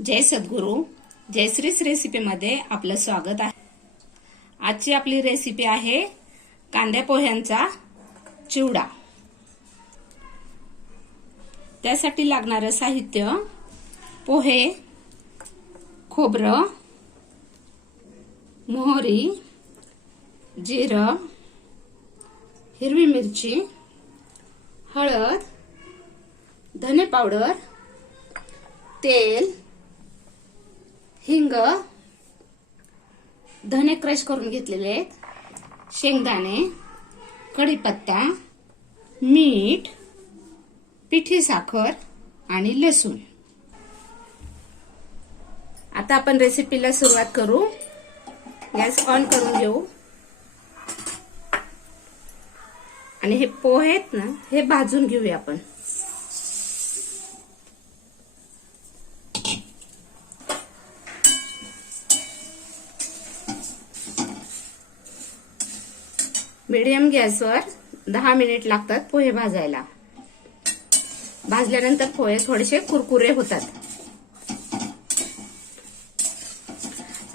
जय सद्गुरू. जयश्रीच रेसिपीमध्ये आपलं स्वागत आहे. आजची आपली रेसिपी आहे कांद्या पोह्यांचा चिवडा. त्यासाठी लागणारं साहित्य: पोहे, खोबरं, मोहरी, जिरं, हिरवी मिरची, हळद, धने पावडर, तेल, हिंग, धने क्रश करून घेतलेले आहेत, शेंगदाणे, कढीपत्ता, मीठ, पिठी साखर आणि लसूण. आता आपण रेसिपीला सुरुवात करू. गॅस ऑन करून घेऊ आणि हे पोहे आहेत ना, हे भाजून घेऊया आपण. मीडियम गॅसवर 10 मिनिट लागतात पोहे भाजायला. भाजल्यानंतर पोहे थोडेसे कुरकुरे होतात.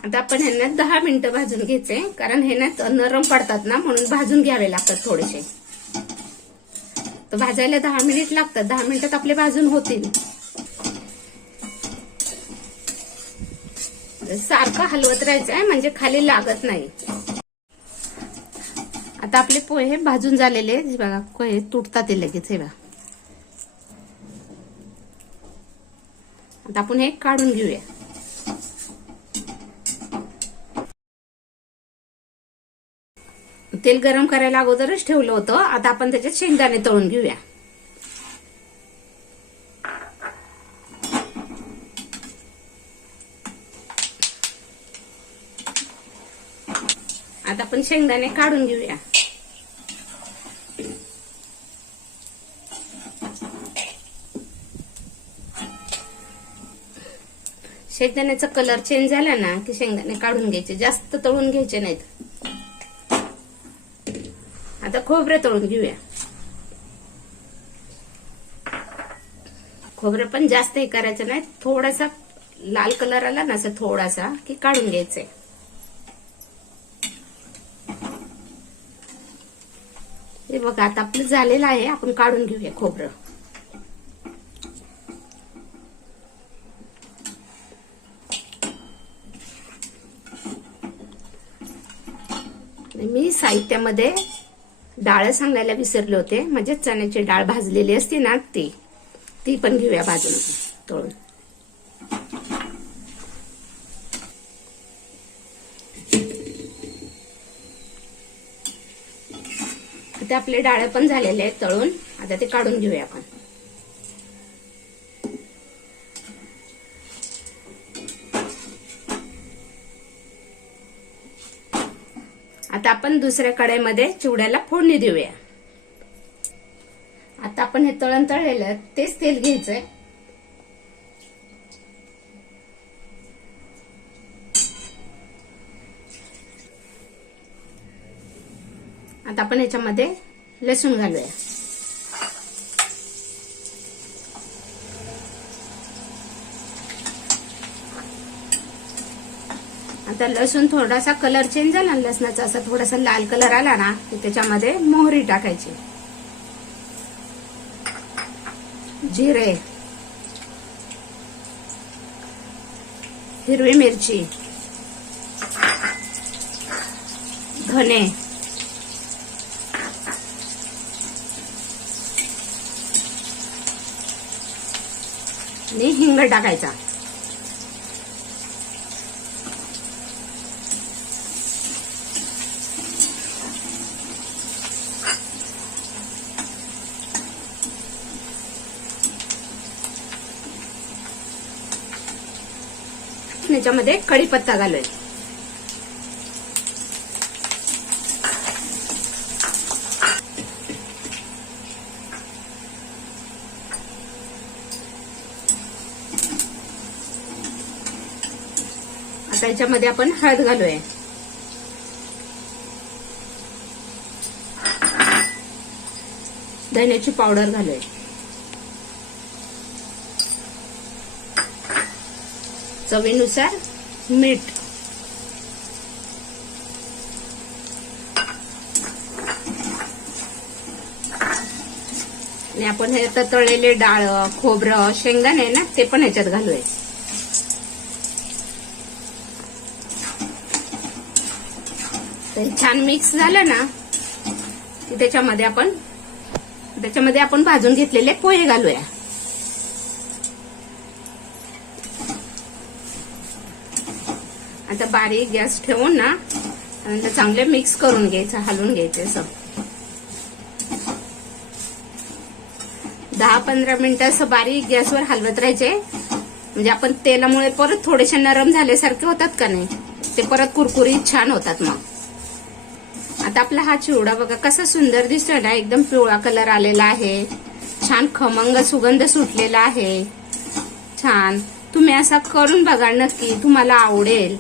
आता आपण ह्यांना 10 मिनिटं भाजून घ्यायचे, कारण हे ना नरम पडतात ना, म्हणून भाजून घ्यावे लागतात थोडेसे. तर भाजायला 10 मिनिट लागतात. 10 मिनिटात आपले भाजून होतील. सारखं हलवत राहायचं आहे, म्हणजे खाली लागत नाही. आता आपले पोहे भाजून झालेले बघा, पोहे तुटतात ते लगेच. हे बघा, आता आपण हे काढून घेऊया. तेल गरम करायला अगोदरच ठेवलं होतं. आता आपण त्याच्यात शेंगदाणे तळून घेऊया. आता आपण शेंगदाणे काढून घेऊया. शेंगदाण्याचा कलर चेंज झाला ना की शेंगदाणे काढून घ्यायचे, जास्त तळून घ्यायचे नाहीत. आता खोबरे तळून घेऊया. खोबरे पण जास्त हे करायचं नाही, थोडासा लाल कलर आला ना असं थोडासा की काढून घ्यायचंय. हे बघा, आता आपलं झालेलं आहे. आपण काढून घेऊया खोबरं. मी साहित्यामध्ये डाळ सांगायला विसरले होते, म्हणजे चण्याची डाळ भाजलेली असते ना, ती पण घेऊया भाजून तळून. आता आपले डाळ पण झालेले आहेत तळून. आता ते काढून घेऊया आपण. आता आपण दुसऱ्या कढईमध्ये चिवड्याला फोडणी देऊया. आता आपण हे तळण तळलेलं तेच तेल घ्यायचंय. आता आपण याच्यामध्ये लसूण घालूया. आता लसूण थोडासा कलर चेंज झाला ना लसणाचा, असा थोडासा लाल कलर आला ना की त्याच्यामध्ये मोहरी टाकायची, जिरे, हिरवी मिरची, धने, आणि हिंग टाकायचा. याच्यामध्ये कढीपत्ता घालूया. आता याच्यामध्ये आपण हळद घालूया. धण्याची पावडर घालूया. चवीनुसार मीठ, आणि आपण हे आता तळलेले डाळ, खोबरं, शेंगदाणे ना ते पण ह्याच्यात घालूया. तर छान मिक्स झालं ना की त्याच्यामध्ये आपण भाजून घेतलेले पोहे घालूया. आता बारीक गॅस ठेवून ना चांगले मिक्स करून घ्यायचं, हलवून घ्यायचं असं. 10-15 मिनिटं असं बारीक गॅसवर हलवत राहायचे. म्हणजे आपण तेलामुळे परत थोडेसे नरम झाल्यासारखे होतात का नाही, ते परत कुरकुरीत छान होतात. मग आता आपला हा चिवडा बघा कसा सुंदर दिसतोय ना, एकदम पिवळा कलर आलेला आहे, छान खमंग सुगंध सुटलेला आहे. छान, तुम्ही असा करून बघा, नक्की तुम्हाला आवडेल.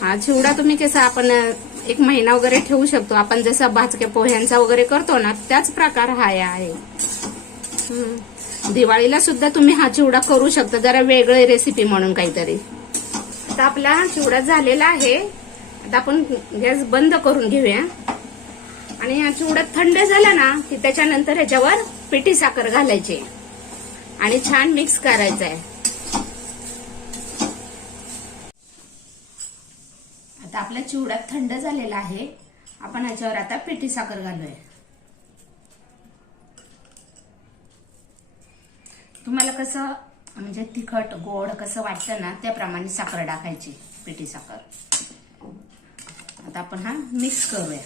हा चिवडा तुम्ही कसा आपण 1 महिना वगैरे ठेवू शकतो. आपण जसा भाजक्या पोह्यांचा वगैरे करतो ना त्याच प्रकार हा आहे. दिवाळीला सुद्धा तुम्ही हा चिवडा करू शकता, जरा वेगळी रेसिपी म्हणून काहीतरी. आता आपला चिवडा झालेला आहे. आता आपण गॅस बंद करून घेऊया. आणि हा चिवडा थंड झाला ना की त्याच्यानंतर ह्याच्यावर पिठी साखर घालायची आणि छान मिक्स करायचं आहे. आता आपला चिवडा थंड झालेला आहे. आपण ह्याच्यावर आता पिठी साखर घालूया. तुम्हाला कसं म्हणजे तिखट गोड कसं वाटतं ना त्याप्रमाणे साखर टाकायची, पिठी साखर. आता आपण हा मिक्स करूया.